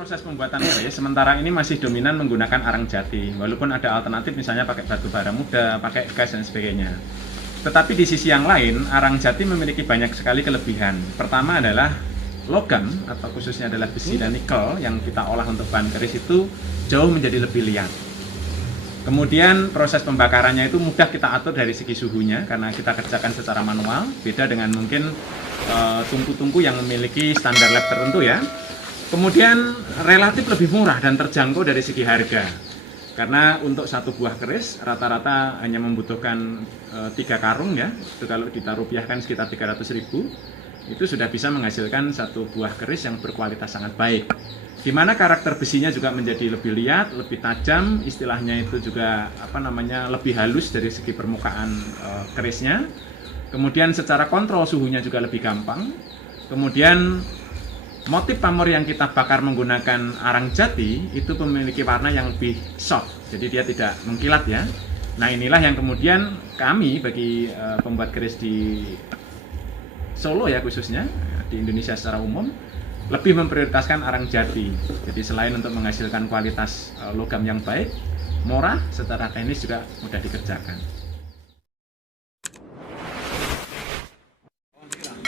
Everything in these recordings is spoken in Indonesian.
proses pembuatan keris sementara ini masih dominan menggunakan arang jati, walaupun ada alternatif misalnya pakai batu bara muda, pakai gas dan sebagainya. Tetapi di sisi yang lain, arang jati memiliki banyak sekali kelebihan. Pertama adalah logam atau khususnya adalah besi dan nikel yang kita olah untuk bahan keris itu jauh menjadi lebih liat. Kemudian proses pembakarannya itu mudah kita atur dari segi suhunya karena kita kerjakan secara manual, beda dengan mungkin tungku-tungku yang memiliki standar lab tertentu ya. Kemudian relatif lebih murah dan terjangkau dari segi harga. Karena untuk satu buah keris rata-rata hanya membutuhkan 3 karung ya. Itu kalau kita rupiahkan sekitar 300.000, itu sudah bisa menghasilkan satu buah keris yang berkualitas sangat baik. Di mana karakter besinya juga menjadi lebih liat, lebih tajam, istilahnya itu juga lebih halus dari segi permukaan kerisnya. Kemudian secara kontrol suhunya juga lebih gampang. Kemudian motif pamor yang kita bakar menggunakan arang jati itu memiliki warna yang lebih soft, jadi dia tidak mengkilat ya. Nah inilah yang kemudian kami bagi pembuat keris di Solo ya khususnya, di Indonesia secara umum, lebih memprioritaskan arang jati. Jadi selain untuk menghasilkan kualitas logam yang baik, murah, secara teknis juga mudah dikerjakan.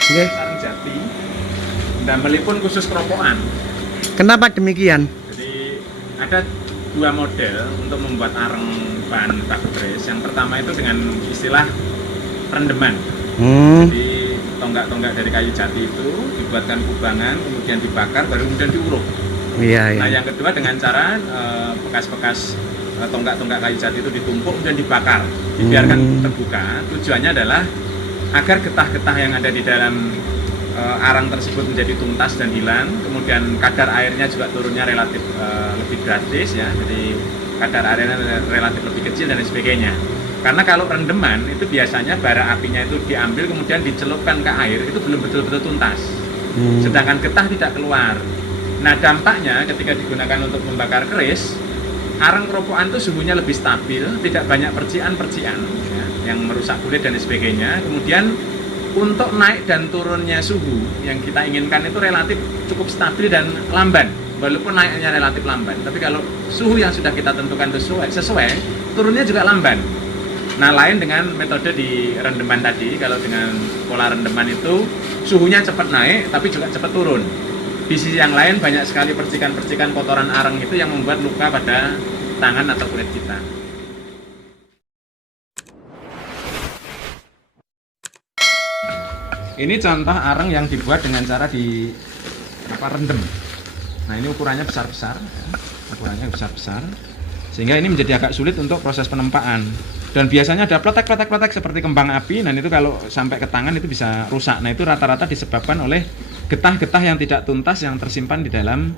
Nggih. Arang jati damelipun khusus keropokan. Kenapa demikian? Jadi ada 2 model untuk membuat arang bahan baku keris. Yang pertama itu dengan istilah rendeman. Jadi tonggak-tonggak dari kayu jati itu dibuatkan kubangan, kemudian dibakar, baru kemudian diuruk. Iya, Nah iya. yang kedua dengan cara bekas-bekas tonggak-tonggak kayu jati itu ditumpuk kemudian dibakar, dibiarkan terbuka. Tujuannya adalah agar getah-getah yang ada di dalam arang tersebut menjadi tuntas dan hilang, kemudian kadar airnya juga turunnya relatif lebih drastis ya, jadi kadar airnya relatif lebih kecil dan sebagainya. Karena kalau rendeman itu biasanya bara apinya itu diambil kemudian dicelupkan ke air, itu belum betul-betul tuntas. Sedangkan getah tidak keluar. Nah dampaknya ketika digunakan untuk membakar keris, arang keropokan itu suhunya lebih stabil, tidak banyak percikan-percikan ya, yang merusak kulit dan sebagainya. Kemudian untuk naik dan turunnya suhu yang kita inginkan itu relatif cukup stabil dan lamban, walaupun naiknya relatif lamban. Tapi kalau suhu yang sudah kita tentukan sesuai, turunnya juga lamban. Nah, lain dengan metode di rendeman tadi, kalau dengan pola rendeman itu suhunya cepat naik, tapi juga cepat turun. Di sisi yang lain banyak sekali percikan-percikan kotoran arang itu yang membuat luka pada tangan atau kulit kita. Ini contoh arang yang dibuat dengan cara rendem. Nah ini ukurannya besar-besar, ya. Ukurannya besar-besar, sehingga ini menjadi agak sulit untuk proses penempaan. Dan biasanya ada pletek-pletek seperti kembang api, dan itu kalau sampai ke tangan itu bisa rusak. Nah itu rata-rata disebabkan oleh getah-getah yang tidak tuntas yang tersimpan di dalam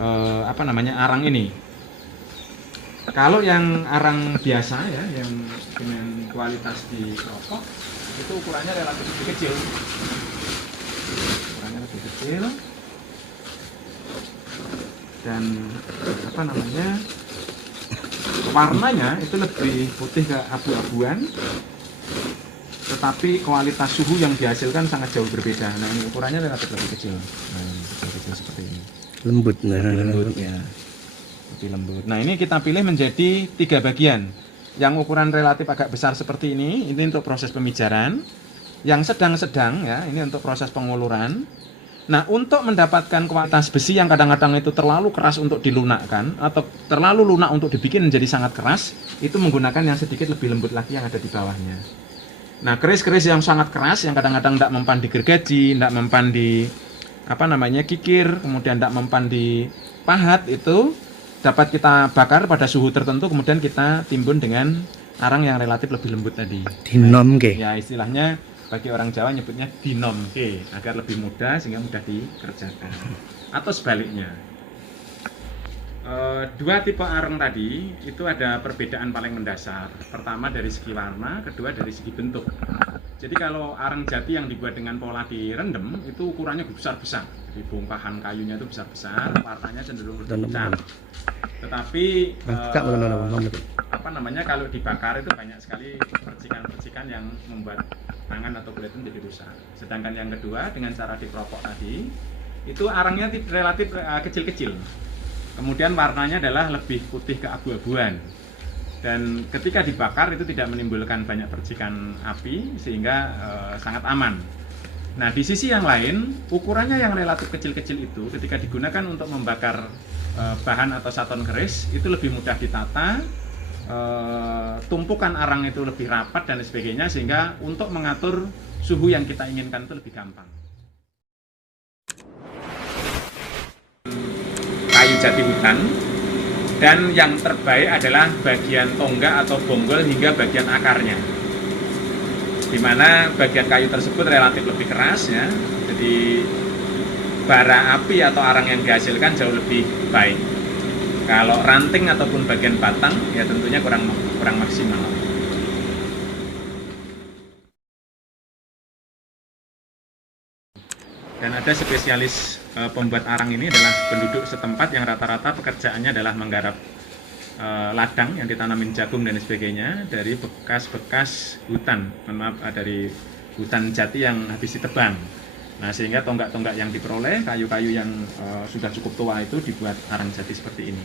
arang ini. Kalau yang arang biasa ya, yang dengan kualitas di rokok, itu ukurannya relatif lebih kecil. Ukurannya lebih kecil. Dan warnanya itu lebih putih ke abu-abuan, tetapi kualitas suhu yang dihasilkan sangat jauh berbeda. Nah ini ukurannya relatif lebih kecil. Nah, lebih kecil seperti ini. Lembut. Lembut ya. Lebih lembut. Nah ini kita pilih menjadi 3 bagian. Yang ukuran relatif agak besar seperti ini untuk proses pemijaran. Yang sedang-sedang ya, ini untuk proses penguluran. Nah, untuk mendapatkan kualitas besi yang kadang-kadang itu terlalu keras untuk dilunakkan atau terlalu lunak untuk dibikin menjadi sangat keras, itu menggunakan yang sedikit lebih lembut lagi yang ada di bawahnya. Nah, keris-keris yang sangat keras yang kadang-kadang tidak mempan di gergaji, tidak mempan di kikir, kemudian tidak mempan di pahat, itu dapat kita bakar pada suhu tertentu, kemudian kita timbun dengan arang yang relatif lebih lembut tadi. Dinom ke? Ya istilahnya bagi orang Jawa nyebutnya dinom ke, agar lebih mudah sehingga mudah dikerjakan. Atau sebaliknya. 2 tipe arang tadi itu ada perbedaan paling mendasar. Pertama dari segi warna, kedua dari segi bentuk. Jadi kalau arang jati yang dibuat dengan pola direndam itu ukurannya besar-besar. Jadi bongkahan kayunya itu besar-besar, warnanya cenderung lebih pucat. Tetapi kalau dibakar itu banyak sekali percikan-percikan yang membuat tangan atau kulit itu menjadi rusak. Sedangkan yang kedua dengan cara dikeropok tadi itu arangnya relatif kecil-kecil. Kemudian warnanya adalah lebih putih keabu-abuan. Dan ketika dibakar itu tidak menimbulkan banyak percikan api sehingga sangat aman. Nah, di sisi yang lain, ukurannya yang relatif kecil-kecil itu ketika digunakan untuk membakar bahan atau saton keris itu lebih mudah ditata, tumpukan arang itu lebih rapat dan sebagainya, sehingga untuk mengatur suhu yang kita inginkan itu lebih gampang. Kayu jati hutan, dan yang terbaik adalah bagian tonggak atau bonggol hingga bagian akarnya, di mana bagian kayu tersebut relatif lebih keras ya, jadi bara api atau arang yang dihasilkan jauh lebih baik. Kalau ranting ataupun bagian batang ya tentunya kurang maksimal. Dan ada spesialis pembuat arang ini adalah penduduk setempat yang rata-rata pekerjaannya adalah menggarap ladang yang ditanamin jagung dan sebagainya dari bekas-bekas hutan, dari hutan jati yang habis ditebang. Nah, sehingga tonggak-tonggak yang diperoleh, kayu-kayu yang sudah cukup tua itu dibuat arang jati seperti ini.